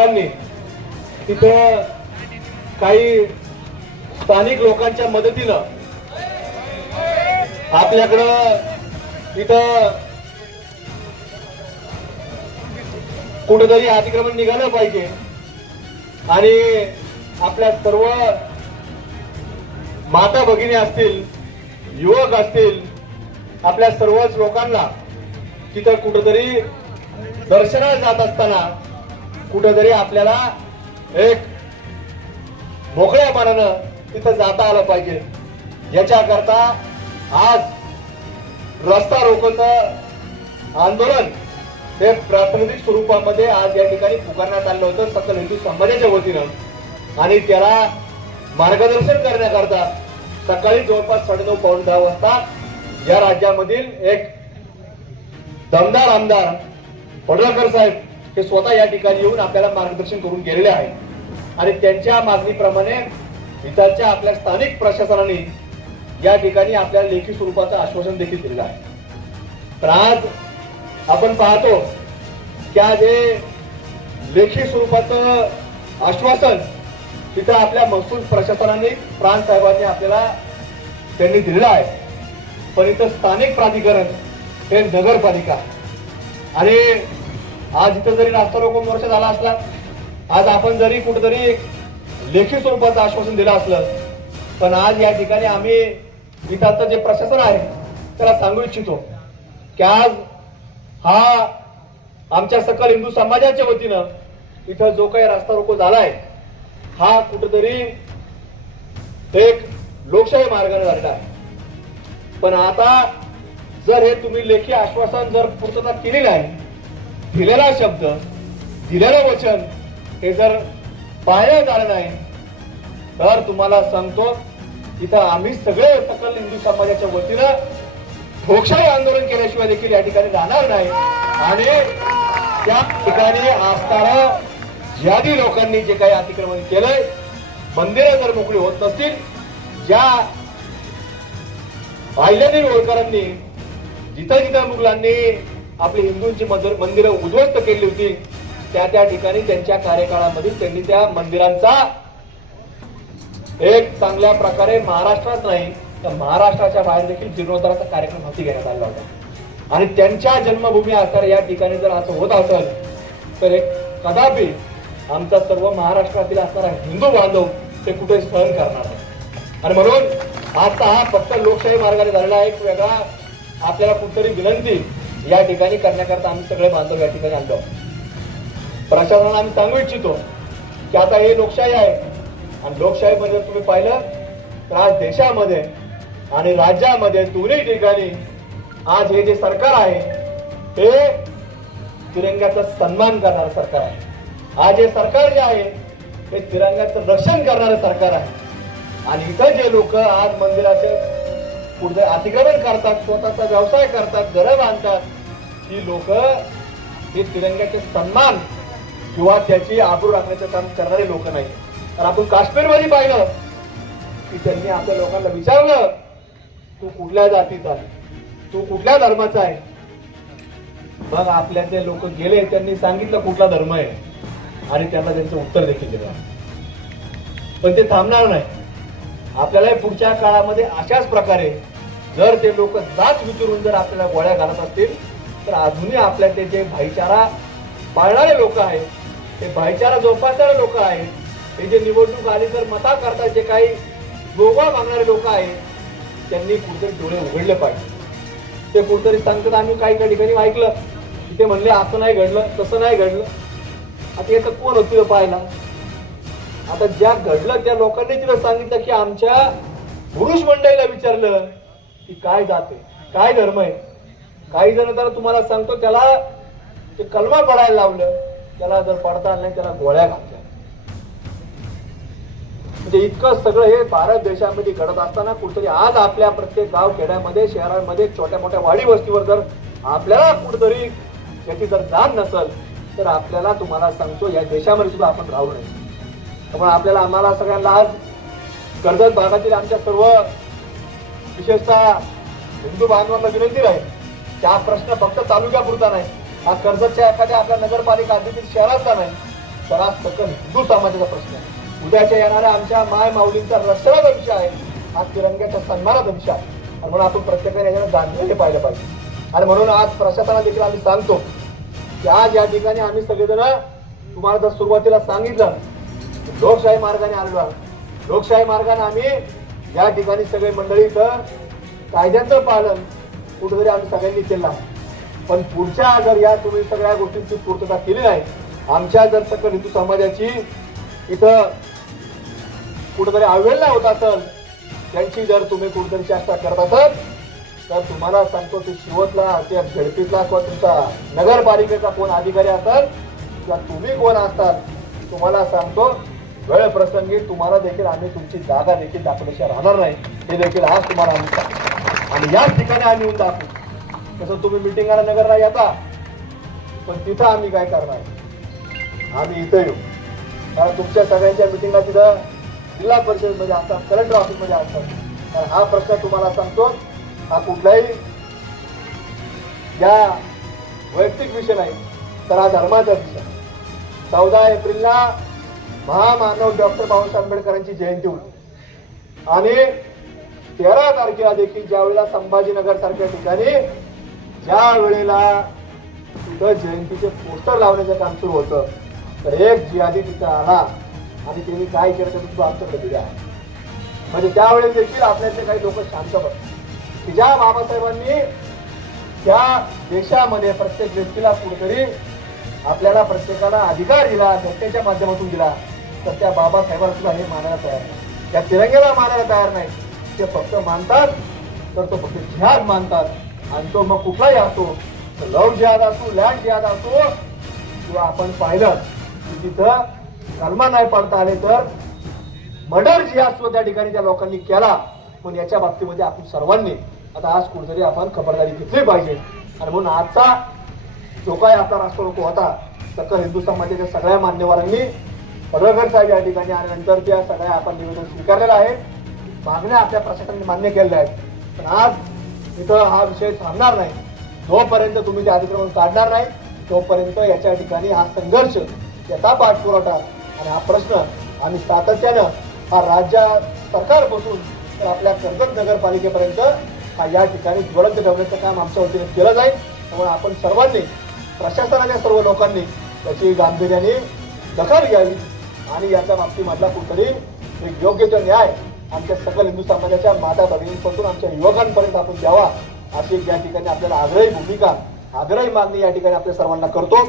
लोकांनी तिथे काही स्थानिक लोकांच्या मदतीनं आपल्याकडं इथं कुठेतरी अतिक्रमण निघालं पाहिजे आणि आपल्या सर्व माता भगिनी असतील, युवक असतील, आपल्या सर्वच लोकांना तिथं कुठेतरी दर्शनाला जात असताना कुठेतरी आपल्याला एक मोकळ्या मनानं तिथं जाता आलं पाहिजे. याच्याकरता आज रस्ता रोकोचं आंदोलन हे प्रातिनिधिक स्वरूपामध्ये आज या ठिकाणी पुकारण्यात आलं होतं सकल हिंदू समाजाच्या वतीनं आणि त्याला मार्गदर्शन करण्याकरता सकाळी जवळपास 9:30 पावणे 10 वाजता या राज्यामधील एक दमदार आमदार पडळकर साहेब हे स्वतः या ठिकाणी येऊन आपल्याला मार्गदर्शन करून गेलेले आहेत आणि त्यांच्या मागणीप्रमाणे इथल्या आपल्या स्थानिक प्रशासनाने या ठिकाणी आपल्याला लेखी स्वरूपाचं आश्वासन देखील दिलेलं आहे. तर आज आपण पाहतो की आज हे लेखी स्वरूपाचं आश्वासन तिथं आपल्या महसूल प्रशासनाने प्रांत साहेबांनी आपल्याला त्यांनी दिलेलं आहे. पण इथं स्थानिक प्राधिकरण हे नगरपालिका आणि आज इथं जरी रास्ता रोको मोर्चा झाला असला, आज आपण जरी कुठेतरी लेखी स्वरूपाचं आश्वासन दिलं असलं, पण आज या ठिकाणी आम्ही इथं जे प्रशासन आहे त्याला सांगू इच्छितो की आज हा आमच्या सकल हिंदू समाजाच्या वतीनं इथं जो काही रास्ता रोको झालाय हा कुठेतरी एक लोकशाही मार्गाने झालेला आहे. पण आता जर हे तुम्ही लेखी आश्वासन जर पूर्तता केली नाही, दिलेला शब्द, दिलेलं वचन हे जर पाळलं झालं नाही तर तुम्हाला सांगतो इथं आम्ही सगळे सकल हिंदू समाजाच्या वतीनं लोकशाही आंदोलन केल्याशिवाय देखील या ठिकाणी राहणार नाही आणि त्या ठिकाणी असणाऱ्या जिहादी लोकांनी जे काही अतिक्रमण केलंय, मंदिरं जर मोकळी होत नसतील, ज्या अहिल्यादेवी होळकरांनी जिथं जिथं मुघलांनी आपली हिंदूंची मंदिरं उद्ध्वस्त केली होती त्या ठिकाणी त्यांच्या कार्यकाळामध्ये त्यांनी त्या मंदिरांचा एक चांगल्या प्रकारे महाराष्ट्रात नाही तर महाराष्ट्राच्या बाहेर देखील जीर्णोद्धाराचा कार्यक्रम हाती घेण्यात आला होता आणि त्यांच्या जन्मभूमी असणाऱ्या या ठिकाणी जर असं होत असेल तर कदापि आमचा सर्व महाराष्ट्रातील असणारा हिंदू बांधव ते कुठे सहन करणार नाही. आणि म्हणून आता हा फक्त लोकशाही मार्गाने झालेला एक वेगळा आपल्याला कुठतरी विनंती या ठिकाणी करण्याकरता आम्ही सगळे बांधव या ठिकाणी आलो. प्रशासनाला आम्ही सांगू इच्छितो की आता हे लोकशाही आहे आणि लोकशाहीमध्ये तुम्ही पाहिलं तर आज देशामध्ये आणि राज्यामध्ये दोन्ही ठिकाणी आज हे जे सरकार आहे हे तिरंग्याचा सन्मान करणारं सरकार आहे. आज हे सरकार जे आहे हे तिरंग्याचं रक्षण करणारं सरकार आहे आणि इथं जे लोक आज मंदिराचे पुढे अतिक्रमण करतात, स्वतःचा व्यवसाय करतात, घरं बांधतात, ही लोक हे तिरंग्याचे सन्मान किंवा त्याची आबरू राखण्याचं काम करणारे लोक नाही. तर आपण काश्मीरमध्ये पाहिलं की त्यांनी आपल्या लोकांना विचारलं तू कुठल्या जातीचा आहे, तू कुठल्या धर्माचा आहे. मग आपल्या ते लोक गेले, त्यांनी सांगितलं कुठला धर्म आहे आणि त्यांना त्यांचं उत्तर देखील दिलं. पण ते थांबणार नाही. आपल्याला पुढच्या काळामध्ये अशाच प्रकारे जर ते लोक जात विचारून जर आपल्याला गोळ्या घालत असतील तर अजूनही आपल्या ते जे भाईचारा पाळणारे लोक आहेत, ते भाईचारा जोपासणारे लोक आहेत, हे जे निवडणूक आली तर मता करतात जे काही गोवा मागणारे लोक आहेत, त्यांनी कुठेतरी डोळे उघडले पाहिजे. ते कुठेतरी सांगतात आम्ही काही ठिकाणी ऐकलं ते म्हणले असं नाही घडलं, तसं नाही घडलं. आता याचं कोण होतं पाहायला? आता ज्या घडलं त्या लोकांनी तिला सांगितलं की आमच्या पुरुष मंडळीला विचारलं की काय जाते, काय धर्म आहे. काही जण तर तुम्हाला सांगतो त्याला ते कलमा पडायला लावलं, त्याला जर पडता आलं नाही त्याला गोळ्या घातल्या. म्हणजे इतकं सगळं हे भारत देशामध्ये घडत असताना कुठेतरी आज आपल्या प्रत्येक गाव खेड्यामध्ये, शहरांमध्ये, छोट्या मोठ्या वाडी वस्तीवर जर आपल्याला कुठेतरी याची जर जाण नसेल तर आपल्याला तुम्हाला सांगतो या देशामध्ये सुद्धा आपण राहू नये. त्यामुळे आपल्याला आम्हाला सगळ्यांना आज कर्जत भागातील आमच्या सर्व विशेषतः हिंदू बांधवांना विनंती राहील की हा प्रश्न फक्त तालुक्यापुरता नाही, हा कर्जतच्या एखाद्या आपल्या नगरपालिका देखील शहरातला नाही, तर आज सकल हिंदू समाजाचा प्रश्न आहे. उद्याच्या येणाऱ्या आमच्या माय माऊलींचा रक्षणाचा विषय आहे, हा तिरंग्याच्या सन्मानाचा विषय आहे. आणि म्हणून आपण प्रत्येकाने याच्यावर जाणलेले पाहिलं पाहिजे. आणि म्हणून आज प्रशासनाला देखील आम्ही सांगतो की आज या ठिकाणी आम्ही सगळेजण तुम्हाला जर सुरुवातीला सांगितलं लोकशाही मार्गाने आलेलो आहोत. लोकशाही मार्गाने आम्ही या ठिकाणी सगळे मंडळी तर कायद्याचं पालन कुठेतरी आम्ही सगळ्यांनी केलं आहे. पण पुढच्या जर या तुम्ही सगळ्या गोष्टींची पूर्तता केली नाही, आमच्या जर सकल हिंदू समाजाची इथं कुठेतरी अवहेलना होत असेल, त्यांची जर तुम्ही कुठेतरी चेष्टा करत असाल, तर तुम्हाला सांगतो ते शिवतला त्या झडपीतला किंवा तुमचा नगरपालिकेचा कोण अधिकारी असाल किंवा तुम्ही कोण असतात, तुम्हाला सांगतो वेळ प्रसंगी तुम्हाला देखील आम्ही तुमची जागा देखील दाखवल्याशिवाय राहणार नाही, हे देखील आज तुम्हाला आम्ही सांगतो. आणि याच ठिकाणी आम्ही येऊन दाखवू. तसं तुम्ही मिटिंगला नगरला येता, पण तिथं आम्ही काय करणार, आम्ही इथं येऊ. कारण तुमच्या सगळ्यांच्या मिटिंगला तिथं जिल्हा परिषद मध्ये असतात, कलेक्टर ऑफिस मध्ये असतात. तर हा प्रश्न तुम्हाला सांगतो, हा कुठलाही या वैयक्तिक विषय नाही, तर हा धर्माचा विषय. 14 एप्रिलला महामानव डॉक्टर बाबासाहेब आंबेडकरांची जयंती होती आणि 13 तारखेला देखील ज्या वेळेला संभाजीनगर सारख्या ठिकाणी ज्या वेळेला तिथं जयंतीचे पोस्टर लावण्याचं काम सुरू होतं, तर एक जिहादी तिथं आला आणि त्यांनी काय केलं तर तो आमच्याकडे दिला. म्हणजे त्यावेळेस देखील आपल्यातले काही लोक शांत बसले की ज्या बाबासाहेबांनी त्या देशामध्ये प्रत्येक व्यक्तीला कुठेतरी आपल्याला प्रत्येकाला अधिकार दिला, घटनेच्या माध्यमातून दिला, तर त्या बाबासाहेबांना सुद्धा हे मानायला तयार नाही, त्या तिरंग्याला मानायला तयार नाही. ते फक्त मानतात तर तो फक्त जिहाद मानतात. आणि तो मग कुठलाही असो, लव्ह जिहाद असो, लँड जिहाद असो, किंवा आपण पाहिलं की तिथं सलमान नाही पडता आले तर मर्डर जिहाद सुद्धा त्या ठिकाणी त्या लोकांनी केला. पण याच्या बाबतीमध्ये आपण सर्वांनी आता आज कुठेतरी आपण खबरदारी घेतली पाहिजे. आणि म्हणून आजचा जो काय आपला राष्ट्र रोको होता, सकल हिंदू समाजाच्या सगळ्या मान्यवरांनी पडळकर साहेब या ठिकाणी आणि नंतर त्या सगळ्या आपण निवेदन स्वीकारलेलं आहे, मागण्या आपल्या प्रशासनाने मान्य केलेल्या आहेत. पण आज इथं हा विषय थांबणार नाही. जोपर्यंत तुम्ही ते अतिक्रमण काढणार नाही, तोपर्यंत याच्या ठिकाणी हा संघर्ष, याचा पाठपुरावा आणि हा प्रश्न आम्ही सातत्यानं हा राज्य सरकारपासून तर आपल्या कर्जत नगरपालिकेपर्यंत हा या ठिकाणी ज्वलंत ठेवण्याचं काम आमच्या वतीने केलं जाईल. त्यामुळे आपण सर्वांनी, प्रशासनाच्या सर्व लोकांनी त्याची गांभीर्याने दखल घ्यावी आणि याच्या बाबतीमधला कुठेतरी एक योग्य तो न्याय आमच्या सकल हिंदू समाजाच्या माता भगिनींपासून आमच्या युवकांपर्यंत आपण द्यावा, अशी या ठिकाणी आपल्याला आग्रही भूमिका, आग्रही मागणी या ठिकाणी आपल्या सर्वांना करतो.